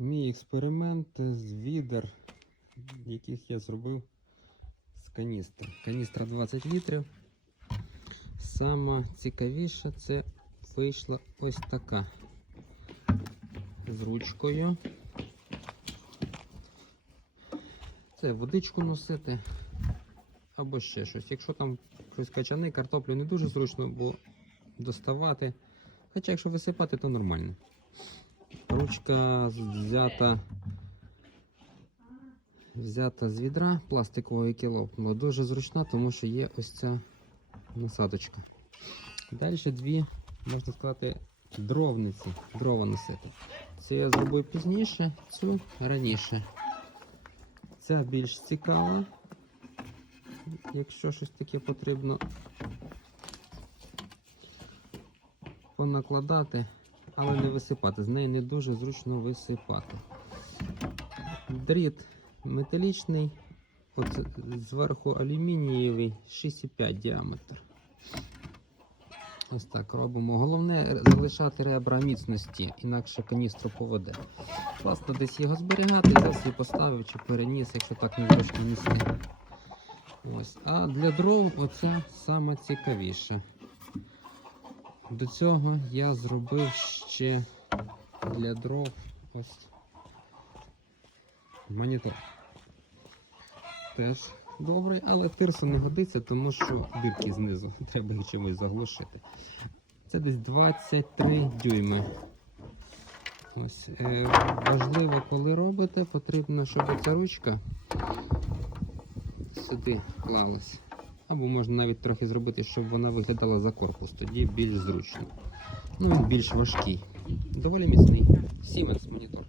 Мій експеримент з відер, яких я зробив з каністр. Каністра 20 літрів. Сама цікавіша це вийшла ось така. З ручкою. Це водичку носити. Або ще щось. Якщо там щось качани, картоплю не дуже зручно, бо доставати. Хоча якщо висипати, то нормально. Ручка взята, взята з відра пластикового, яке лопнуло. Дуже зручна, тому що є ось ця насадочка. Далі дві, можна сказати, дровниці. Дрова носити. Це я зробив пізніше, цю раніше. Ця більш цікава. Якщо щось таке потрібно понакладати, але не висипати. З неї не дуже зручно висипати. Дріт металічний, от зверху алюмінієвий 6,5 діаметр. Ось так робимо. Головне залишати ребра міцності, інакше каністру поведе. Класно десь його зберігати, десь її поставив чи переніс, якщо так не зручно нести. Ось. А для дров оця саме цікавіше. До цього я зробив ще для дров ось монітор. Теж добрий, але тирсу не годиться, тому що дирки знизу. Треба їх чимось заглушити. Це десь 23 дюйми. Ось, е, важливо, коли робите, потрібно, щоб ця ручка сюди клалась. Або можна навіть трохи зробити, щоб вона виглядала за корпус, тоді більш зручно. Ну, він більш важкий. Доволі міцний. Siemens монітор.